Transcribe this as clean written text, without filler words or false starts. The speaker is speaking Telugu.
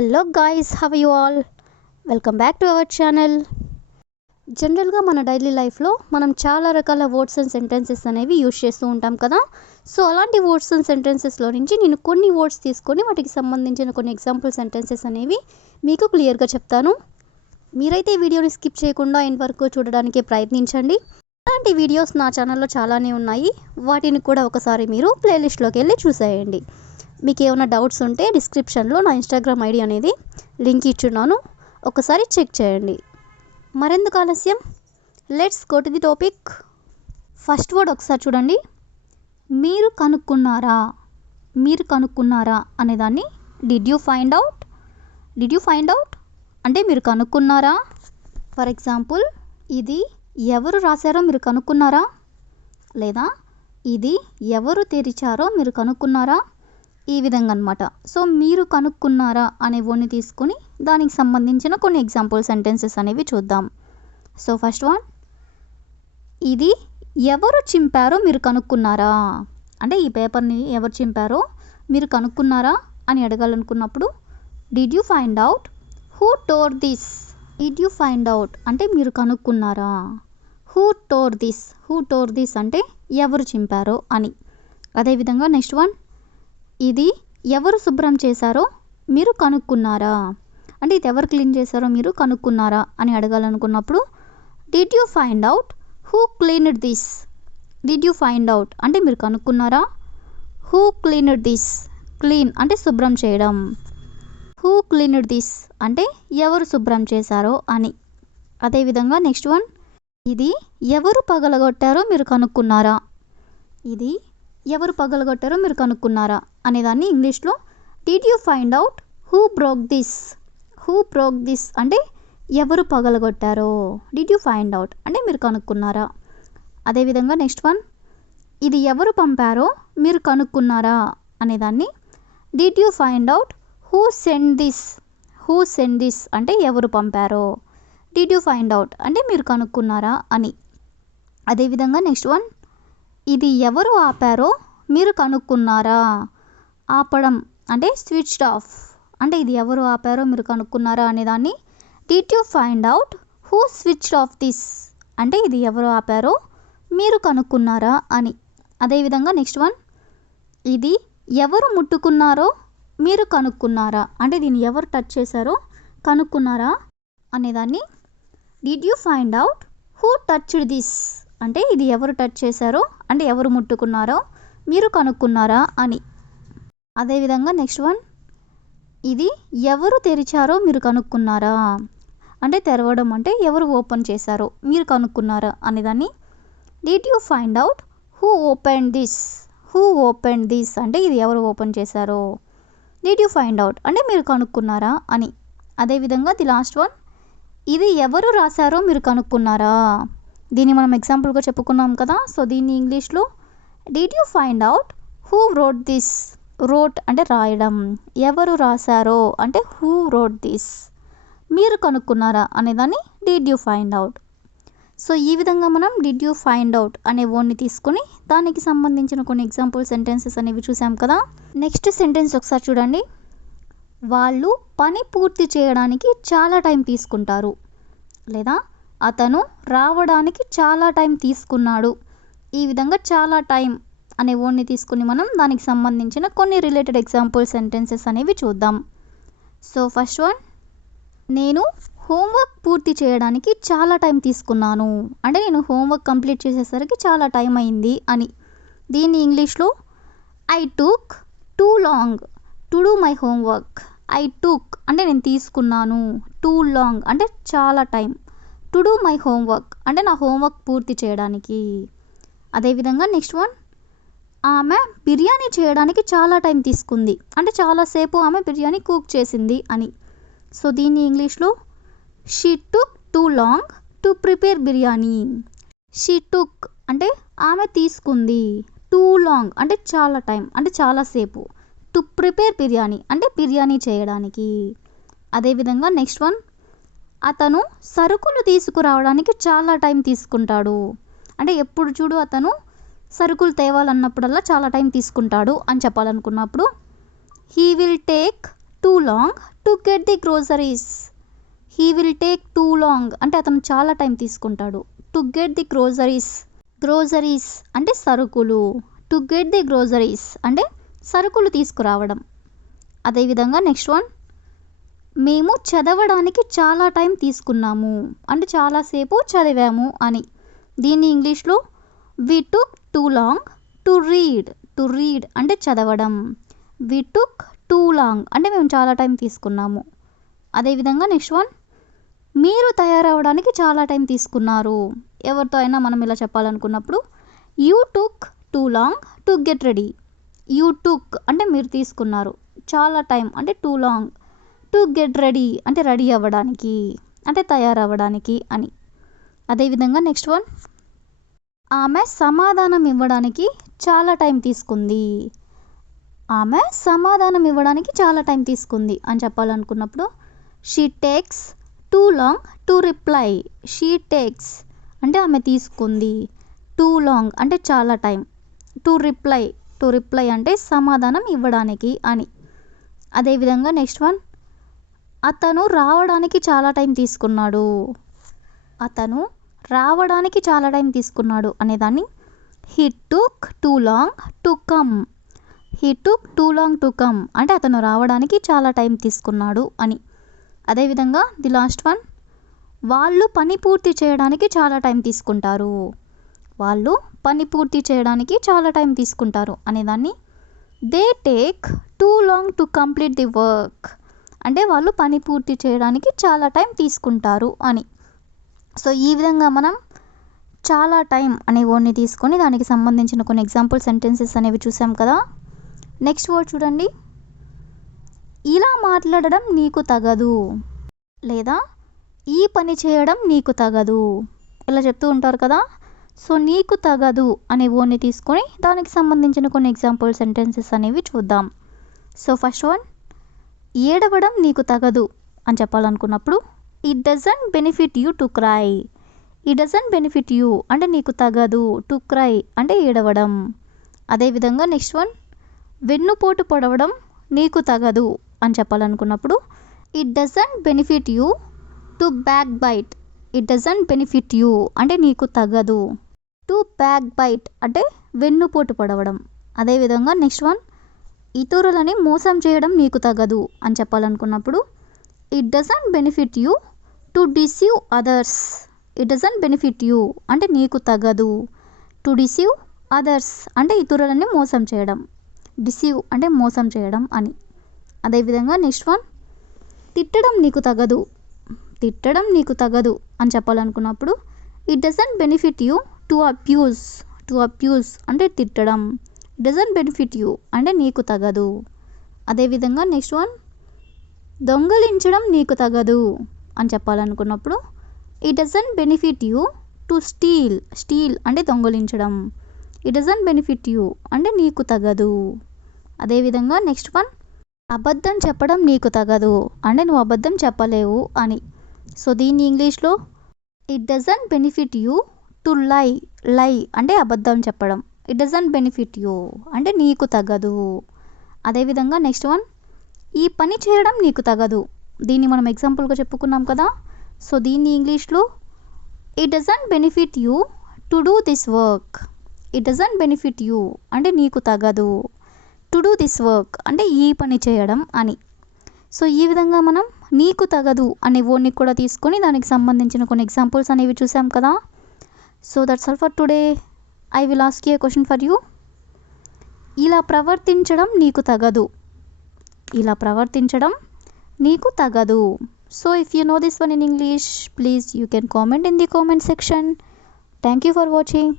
Hello guys, have you all? Welcome back to our channel. జనరల్గా మన డైలీ లైఫ్లో మనం చాలా రకాల వర్డ్స్ అండ్ సెంటెన్సెస్ అనేవి యూజ్ చేస్తూ ఉంటాం కదా. సో అలాంటి వర్డ్స్ అండ్ సెంటెన్సెస్లో నుంచి నేను కొన్ని వర్డ్స్ తీసుకొని వాటికి సంబంధించిన కొన్ని ఎగ్జాంపుల్ సెంటెన్సెస్ అనేవి మీకు క్లియర్గా చెప్తాను. మీరైతే ఈ వీడియోని స్కిప్ చేయకుండా ఎండ్ వరకు చూడడానికి ప్రయత్నించండి. అలాంటి వీడియోస్ నా ఛానల్లో చాలానే ఉన్నాయి, వాటిని కూడా ఒకసారి మీరు ప్లేలిస్ట్లోకి వెళ్ళి చూసేయండి. మీకు ఏమైనా డౌట్స్ ఉంటే డిస్క్రిప్షన్లో నా ఇన్స్టాగ్రామ్ ఐడి అనేది లింక్ ఇచ్చున్నాను, ఒకసారి చెక్ చేయండి. మరెందుకు ఆలస్యం, let's go to the topic. First word ఒకసారి చూడండి. మీరు కనుక్కున్నారా. మీరు కనుక్కున్నారా అనేదాన్ని did you find out. Did you find out అంటే మీరు కనుక్కున్నారా. ఫర్ ఎగ్జాంపుల్, ఇది ఎవరు రాశారో మీరు కనుక్కున్నారా, లేదా ఇది ఎవరు తెరిచారో మీరు కనుక్కున్నారా, ఈ విధంగా అనమాట. సో మీరు కనుక్కున్నారా అనే వర్డ్ని తీసుకొని దానికి సంబంధించిన కొన్ని ఎగ్జాంపుల్ సెంటెన్సెస్ అనేవి చూద్దాం. సో ఫస్ట్ వన్, ఇది ఎవరు చింపారో మీరు కనుక్కున్నారా. అంటే ఈ పేపర్ని ఎవరు చింపారో మీరు కనుక్కున్నారా అని అడగాలనుకున్నప్పుడు did you find out who tore this. Did you find out అంటే మీరు కనుక్కున్నారా. Who tore this. Who tore this అంటే ఎవరు చింపారో అని. అదేవిధంగా నెక్స్ట్ వన్, ఇది ఎవరు శుభ్రం చేశారో మీరు కనుక్కున్నారా. అంటే ఇది ఎవరు క్లీన్ చేశారో మీరు కనుక్కున్నారా అని అడగాలనుకున్నప్పుడు did you find out who cleaned this. Did you find out అంటే మీరు కనుక్కున్నారా. Who cleaned this. క్లీన్ అంటే శుభ్రం చేయడం. హూ క్లీన్డ్ దిస్ అంటే ఎవరు శుభ్రం చేశారో అని. అదేవిధంగా నెక్స్ట్ వన్, ఇది ఎవరు పగలగొట్టారో మీరు కనుక్కున్నారా. ఇది ఎవరు పగలగొట్టారో మీరు కనుక్కున్నారా అనేదాన్ని ఇంగ్లీష్లో did you find out who broke this. Who broke this అంటే ఎవరు పగలగొట్టారో. డిడ్ యూ ఫైండ్ అవుట్ అంటే మీరు కనుక్కున్నారా. అదేవిధంగా నెక్స్ట్ వన్, ఇది ఎవరు పంపారో మీరు కనుక్కున్నారా అనేదాన్ని did you find out who send this. Who send this అంటే ఎవరు పంపారో. డిడ్ యూ ఫైండ్ అవుట్ అంటే మీరు కనుక్కున్నారా అని. అదేవిధంగా నెక్స్ట్ వన్, ఇది ఎవరు ఆపారో మీరు కనుక్కున్నారా. ఆపడం అంటే స్విచ్డ్ ఆఫ్. అంటే ఇది ఎవరు ఆపారో మీరు కనుక్కున్నారా అనేదాన్ని did you find out who switched off this అంటే ఇది ఎవరు ఆపారో మీరు కనుక్కున్నారా అని. అదేవిధంగా నెక్స్ట్ వన్, ఇది ఎవరు ముట్టుకున్నారో మీరు కనుక్కున్నారా. అంటే దీన్ని ఎవరు టచ్ చేశారో కనుక్కున్నారా అనేదాన్ని did you find out who touched this అంటే ఇది ఎవరు టచ్ చేశారో అంటే ఎవరు ముట్టుకున్నారో మీరు కనుక్కున్నారా అని. అదేవిధంగా నెక్స్ట్ వన్, ఇది ఎవరు తెరిచారో మీరు కనుక్కున్నారా. అంటే తెరవడం అంటే ఎవరు ఓపెన్ చేశారో మీరు కనుక్కున్నారా అనేదాన్ని did you find out who open this. Who open this అంటే ఇది ఎవరు ఓపెన్ చేశారో. డిడ్ యూ ఫైండ్ అవుట్ అంటే మీరు కనుక్కున్నారా అని. అదేవిధంగా ది లాస్ట్ వన్, ఇది ఎవరు రాశారో మీరు కనుక్కున్నారా. దీన్ని మనం ఎగ్జాంపుల్గా చెప్పుకున్నాం కదా. సో దీన్ని ఇంగ్లీష్లో did you find out who wrote this. Wrote అంటే రాయడం, ఎవరు రాశారో అంటే హూ రోట్ దిస్. మీరు కనుక్కున్నారా అనేదాన్ని did you find out. So ఈ విధంగా మనం డిడ్ యూ ఫైండ్ అవుట్ అనే వర్డ్ని తీసుకొని దానికి సంబంధించిన కొన్ని ఎగ్జాంపుల్ సెంటెన్సెస్ అనేవి చూసాం కదా. నెక్స్ట్ సెంటెన్స్ ఒకసారి చూడండి. వాళ్ళు పని పూర్తి చేయడానికి చాలా టైం తీసుకుంటారు, లేదా అతను రావడానికి చాలా టైం తీసుకున్నాడు. ఈ విధంగా చాలా టైం అనే వర్డ్ని తీసుకుని మనం దానికి సంబంధించిన కొన్ని రిలేటెడ్ ఎగ్జాంపుల్ సెంటెన్సెస్ అనేవి చూద్దాం. సో ఫస్ట్ వన్, నేను హోంవర్క్ పూర్తి చేయడానికి చాలా టైం తీసుకున్నాను. అంటే నేను హోంవర్క్ కంప్లీట్ చేసేసరికి చాలా టైం అయింది అని. దీన్ని ఇంగ్లీష్లో I took too long to do my homework. I took అంటే నేను తీసుకున్నాను, టూ లాంగ్ అంటే చాలా time, to do my homework అంటే నా హోంవర్క్ పూర్తి చేయడానికి. అదేవిధంగా నెక్స్ట్ వన్, ఆమె బిర్యానీ చేయడానికి చాలా టైం తీసుకుంది. అంటే చాలాసేపు ఆమె బిర్యానీ కుక్ చేసింది అని. సో దీన్ని ఇంగ్లీష్లో she took too long to prepare biryani. She took అంటే ఆమె తీసుకుంది, టూ లాంగ్ అంటే చాలా టైం అంటే చాలాసేపు, టు ప్రిపేర్ బిర్యానీ అంటే బిర్యానీ చేయడానికి. అదేవిధంగా నెక్స్ట్ వన్, అతను సరుకులు తీసుకురావడానికి చాలా టైం తీసుకుంటాడు. అంటే ఎప్పుడు చూడు అతను సరుకులు తేవాలన్నప్పుడల్లా చాలా టైం తీసుకుంటాడు అని చెప్పాలనుకున్నప్పుడు he will take too long to get the groceries. He will take too long అంటే అతను చాలా టైం తీసుకుంటాడు. To get the groceries, groceries అంటే సరుకులు. టు గెట్ ది గ్రోసరీస్ అంటే సరుకులు తీసుకురావడం. అదేవిధంగా నెక్స్ట్ వన్, మేము చదవడానికి చాలా టైం తీసుకున్నాము అంటే చాలాసేపు చదివాము అని. దీన్ని ఇంగ్లీష్లో we took too long to read. To read అంటే చదవడం. వి టుక్ టూ లాంగ్ అంటే మేము చాలా టైం తీసుకున్నాము. అదేవిధంగా నెక్స్ట్ వన్, మీరు తయారవడానికి చాలా టైం తీసుకున్నారు. ఎవరితో అయినా మనం ఇలా చెప్పాలనుకున్నప్పుడు you took too long to get ready. You took అంటే మీరు తీసుకున్నారు, చాలా టైం అంటే too long, to get ready అంటే రెడీ అవ్వడానికి అంటే తయారవ్వడానికి అని. అదేవిధంగా నెక్స్ట్ వన్, ఆమె సమాధానం ఇవ్వడానికి చాలా టైం తీసుకుంది. ఆమె సమాధానం ఇవ్వడానికి చాలా టైం తీసుకుంది అని చెప్పాలనుకున్నప్పుడు she takes too long to reply. She takes అంటే ఆమె తీసుకుంది, టూ లాంగ్ అంటే చాలా time, to reply, to reply అంటే సమాధానం ఇవ్వడానికి అని. అదేవిధంగా నెక్స్ట్ వన్, అతను రావడానికి చాలా టైం తీసుకున్నాడు. అతను రావడానికి చాలా టైం తీసుకున్నాడు అనేదాన్ని he took too long to come. He took too long to come అంటే అతను రావడానికి చాలా టైం తీసుకున్నాడు అని. అదేవిధంగా ది లాస్ట్ వన్, వాళ్ళు పని పూర్తి చేయడానికి చాలా టైం తీసుకుంటారు. వాళ్ళు పని పూర్తి చేయడానికి చాలా టైం తీసుకుంటారు అనేదాన్ని they take too long to complete the work అంటే వాళ్ళు పని పూర్తి చేయడానికి చాలా టైం తీసుకుంటారు అని. సో ఈ విధంగా మనం చాలా టైం అనే వర్డ్ని తీసుకొని దానికి సంబంధించిన కొన్ని ఎగ్జాంపుల్ సెంటెన్సెస్ అనేవి చూసాం కదా. నెక్స్ట్ వర్డ్ చూడండి, ఇలా మాట్లాడడం నీకు తగదు లేదా ఈ పని చేయడం నీకు తగదు ఇలా చెప్తూ ఉంటారు కదా. సో నీకు తగదు అనే వర్డ్ని తీసుకొని దానికి సంబంధించిన కొన్ని ఎగ్జాంపుల్ సెంటెన్సెస్ అనేవి చూద్దాం. సో ఫస్ట్ వన్, ఏడవడం నీకు తగదు అని చెప్పాలనుకున్నప్పుడు it doesn't benefit you to cry. It doesn't benefit you అంటే నీకు తగదు, టు క్రై అంటే ఏడవడం. అదేవిధంగా నెక్స్ట్ వన్, వెన్నుపోటు పొడవడం నీకు తగదు అని చెప్పాలనుకున్నప్పుడు it doesn't benefit you to backbite. It doesn't benefit you అంటే నీకు తగదు, టు బ్యాక్ బైట్ అంటే వెన్నుపోటు పొడవడం. అదేవిధంగా నెక్స్ట్ వన్, ఇతరులని మోసం చేయడం నీకు తగదు అని చెప్పాలనుకున్నప్పుడు it doesn't benefit you to deceive others. It doesn't benefit you అంటే నీకు తగదు, టు డిసీవ్ అదర్స్ అంటే ఇతరులని మోసం చేయడం, డిసీవ్ అంటే మోసం చేయడం అని. అదేవిధంగా నెక్స్ట్ వన్, తిట్టడం నీకు తగదు. తిట్టడం నీకు తగదు అని చెప్పాలనుకున్నప్పుడు it doesn't benefit you to abuse. To abuse అంటే తిట్టడం, డజంట్ బెనిఫిట్ యూ అంటే నీకు తగదు. అదేవిధంగా నెక్స్ట్ వన్, దొంగలించడం నీకు తగదు అని చెప్పాలనుకున్నప్పుడు it doesn't benefit you to steal. Steal అంటే దొంగలించడం, ఇట్ డజంట్ బెనిఫిట్ యూ అంటే నీకు తగదు. అదేవిధంగా నెక్స్ట్ వన్, అబద్ధం చెప్పడం నీకు తగదు అంటే నువ్వు అబద్ధం చెప్పలేవు అని. సో దీన్ని ఇంగ్లీష్లో it doesn't benefit you to lie. లై అంటే అబద్ధం చెప్పడం, ఇట్ డజంట్ బెనిఫిట్ యూ అంటే నీకు తగదు. అదేవిధంగా నెక్స్ట్ వన్, ఈ పని చేయడం నీకు తగదు. దీన్ని మనం ఎగ్జాంపుల్గా చెప్పుకున్నాం కదా. సో దీన్ని ఇంగ్లీష్లో it doesn't benefit you to do this work. It doesn't benefit you అంటే నీకు తగదు, టు డూ దిస్ వర్క్ అంటే ఈ పని చేయడం అని. సో ఈ విధంగా మనం నీకు తగదు అనే వర్డ్ని కూడా తీసుకొని దానికి సంబంధించిన కొన్ని ఎగ్జాంపుల్స్ అనేవి చూసాం కదా. So that's all for today. I will ask you A question for you. ఇలా ప్రవర్తించడం నీకు తగదు. ఇలా ప్రవర్తించడం నీకు తగదు. So if you know this one in English, please you can comment in the comment section. Thank you for watching.